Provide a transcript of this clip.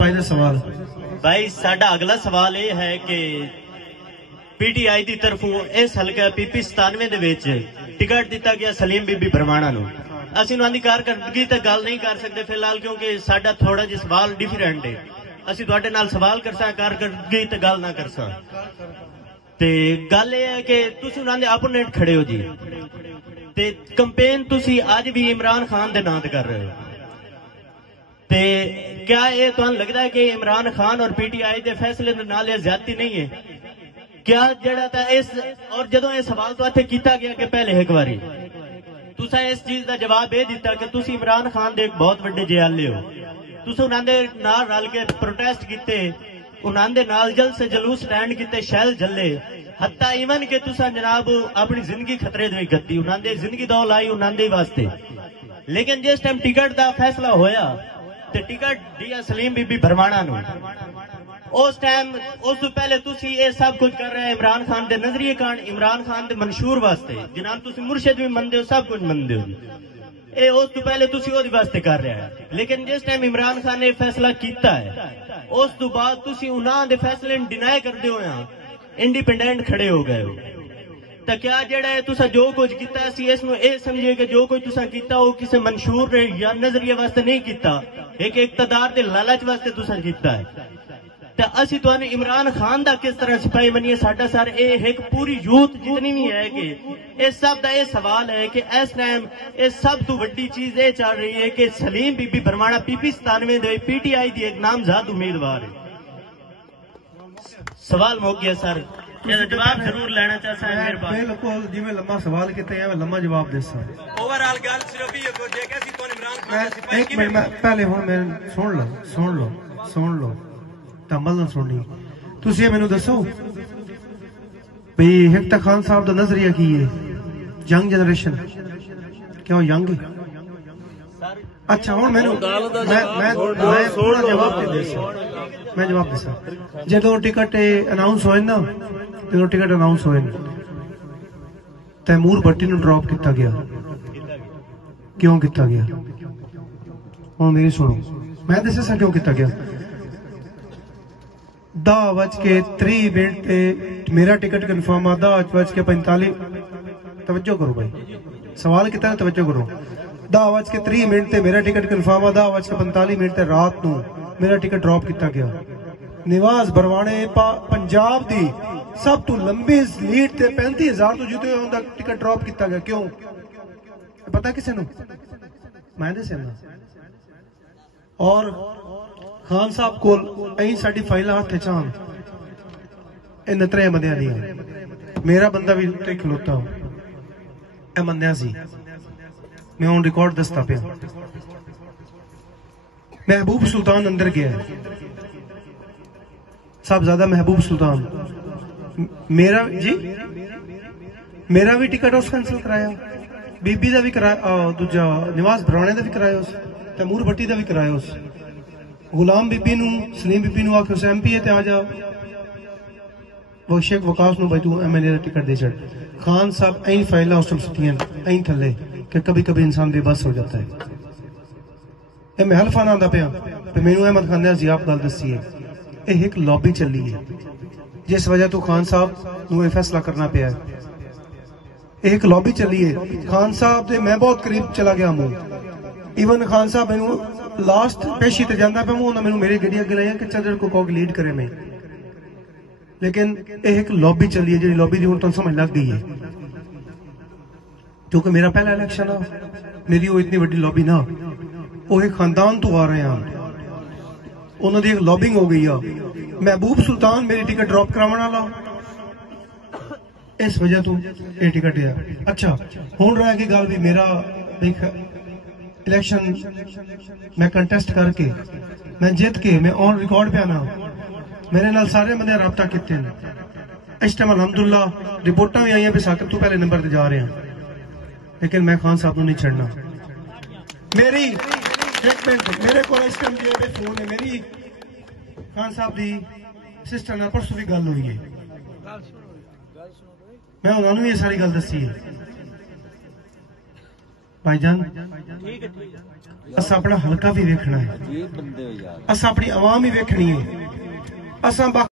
सवाल भाई साडा अगला सवाल यह है कि पीटीआई की तरफों इस हल्का पीपी 97 दे विच टिकट दिता गया सलीम बीबी भरवाणा नूं। असीं उन्हां दी कारकरदगी ते गल नहीं कर सकते फिलहाल, क्योंकि साडा थोड़ा जिहा सवाल डिफरेंट है। असीं तुहाडे नाल सवाल करसां, कारकरदगी ते गल ना करसां। ते गल यह है कि तुसीं उन्हां दे अपोनेंट खड़े हो जी, ते कंपेन तुसीं अज भी इमरान खान दे नां ते कर रहे हो। ते क्या ये तुहानू लगता है कि इमरान खान और पीटीआई के फैसले नाल ज्यादती नहीं है? क्या जड़ा था इस और जदों ये सवाल तो इत्थे कीता गया कि पहले एक बारी तुसा इस चीज का जवाब यह दिता कि तुसी इमरान खान दे एक बहुत बड़े जयाले हो। तुसी उन्हां दे नाल रल के प्रोटेस्ट किते, उन्हां दे नाल जल से जलूस स्टैंड किते, शैल जले, हत्ता इवन के तुसा जनाब अपनी जिंदगी खतरे दे गत्ती, उन्हां दे जिंदगी दो लाई उन्हां दे वास्ते। लेकिन जिस टाइम टिकट का फैसला होया ते टिकट दिया सलीम बीबी भरवाणा नूं, उस टाइम उस तो पहले तुसी ये सब कुछ कर रहे हैं इमरान खान दे नजरिए कान, इमरान खान दे मंशूर वास्ते, जिन्हां तुसी मुर्शिद भी मनदे हो, सब कुछ मनदे हो। ये उस तो पहले तुसी ओहदे वास्ते कर रहे हैं। लेकिन जिस टाइम इमरान खान ने फैसला किया है, उस तो बाद तुसी उन्हां दे फैसले डिनाई करदे हो, इंडिपेंडेंट खड़े हो गए हो। तो क्या जड़ा है तुसा जो कुछ किया असी इसनूं ये समझिए कि जो कुछ तुसा किया वो किसी मंशूर ने या नजरिए वास्ते नहीं किया, एक इकतदार के लालच वास्ते तुसा किया है। तो असी तुहानू इमरान खान दा किस तरह सिपाही बनिए? साडा सर ये एक पूरी यूथ जितनी भी है कि इस सब का यह सवाल है कि इस टाइम इस सब तो बड़ी चीज ये चल रही है कि सलीम बीबी भरवाणा पीपी 97 दे पीटीआई की एक नामजद उम्मीदवार है। सवाल मुक गया सर, जवाब जरूर लेना चाहता है मेरे पास। बिल्कुल जिवें लम्मा सवाल किते हैं लम्मा जवाब देसा। ओवरऑल गल सिर्फ ये को देखा सी कौन इमरान खान एक मिनट मैं पहले हुण मैं सुन लो तमल ना सुननी। तुसी ये मैनू दसो भई हिकता खान साहब दा नजरिया की है? यंग जनरेशन क्यों यंग है? अच्छा हुण मैनू मैं थोड़ा जवाब दे देसा, मैं जवाब देसा। जदों टिकट अनाउंस होए ना, जो टिकट अनाउंस होए तैमूर भट्टी नूं ड्रॉप किया गया, क्यों किया गया? हुण मेरी सुनो, मैं दसा क्यों किया गया। 10:03 ते मेरा टिकट कन्फर्म आ, 10:45 तवज्जो करो भाई, सवाल कितना तवज्जो करो। 10:03 ते मेरा टिकट कन्फर्म आ, 10:45 ते रात नूं मेरा टिकट ड्रॉप किया गया। निवाज भरवाणे पंजाब दी सब तो लंबी लीड ते 35,000 तो जिते उनका टिकट ड्रॉप किया गया, क्यों पता किसी नूं? मैं दस्या ना। और खान साहब कोल अहीं साडी फाइल हाथ चां इन त्रै बंदियां दी, मेरा बंदा भी उत्ते खलोता ए बंदियां सी, मैं हुण रिकॉर्ड दसदा पिया। महबूब सुल्तान अंदर गया, साहबजादा महबूब सुल्तान, मेरा जी मेरा भी टिकट उस कैंसिल कराया, बीबी का भी कराया, दूजा निवाज भरवाणे का भी कराया, उस तैमूर भट्टी का भी कराया, उस गुलाम बीबी नूं सलीम बीबी नूं आखे MP है ते आ जा, वो शेख वकास नूं भाई तू MLA का टिकट दे चढ़। खान साहब ऐं फाइलां उस टाइम सुतियां ऐं थले कि कभी कभी इंसान बेबस हो जाता है। मैं हल्फा ना आंदा पिया ते मैनू अहमद खान ने जियाब गल दसी है, यह एक लॉबी चली है जिस वजह तो खान साहब नूं फैसला करना पिया है। एक लॉबी चली है खान साहब दे, मैं बहुत करीब चला गया हूं। इवन खान साहब मैनू लास्ट पेशी ते जांदा पे मुंह मैनू मेरी गड्डी अगे लाइया कि चल को कोक लीड करे मैं, लेकिन यह एक लॉबी चली है जी लॉबी की हुण तुहानू समझ लग गई है, क्योंकि मेरा पहला इलेक्शन आ, मेरी वो इतनी बड़ी लॉबी ना, वो एक खानदान तो आ रहे हैं, उन्होंने एक लॉबिंग हो गई है। महबूब सुल्तान मेरी टिकट ड्रॉप कराने वाला, इस वजह तो ये टिकट दिया। अच्छा हुण रह गई गल भी मेरा इलेक्शन मैं कंटेस्ट करके मैं जित के मैं ऑन रिकॉर्ड पे आना, मेरे नाल सारे बंदे रबता किते हैं। इस टाइम अलहमदुल्ला रिपोर्टां भी आई भी साकिब तो पहले नंबर ते जा रहे हैं, लेकिन मैं खान साहब को नहीं छड़ना। मेरी एक मिनट, मेरे को इस टाइम फोन है, मेरी खान साहब की सिस्टर नाल परसों भी गल हुई है, मैं उन्होंने भी ये सारी गल दसी है। भाईजान अस अपना हलका भी वेखना है, अस अपनी आवाम ही वेखनी है। असा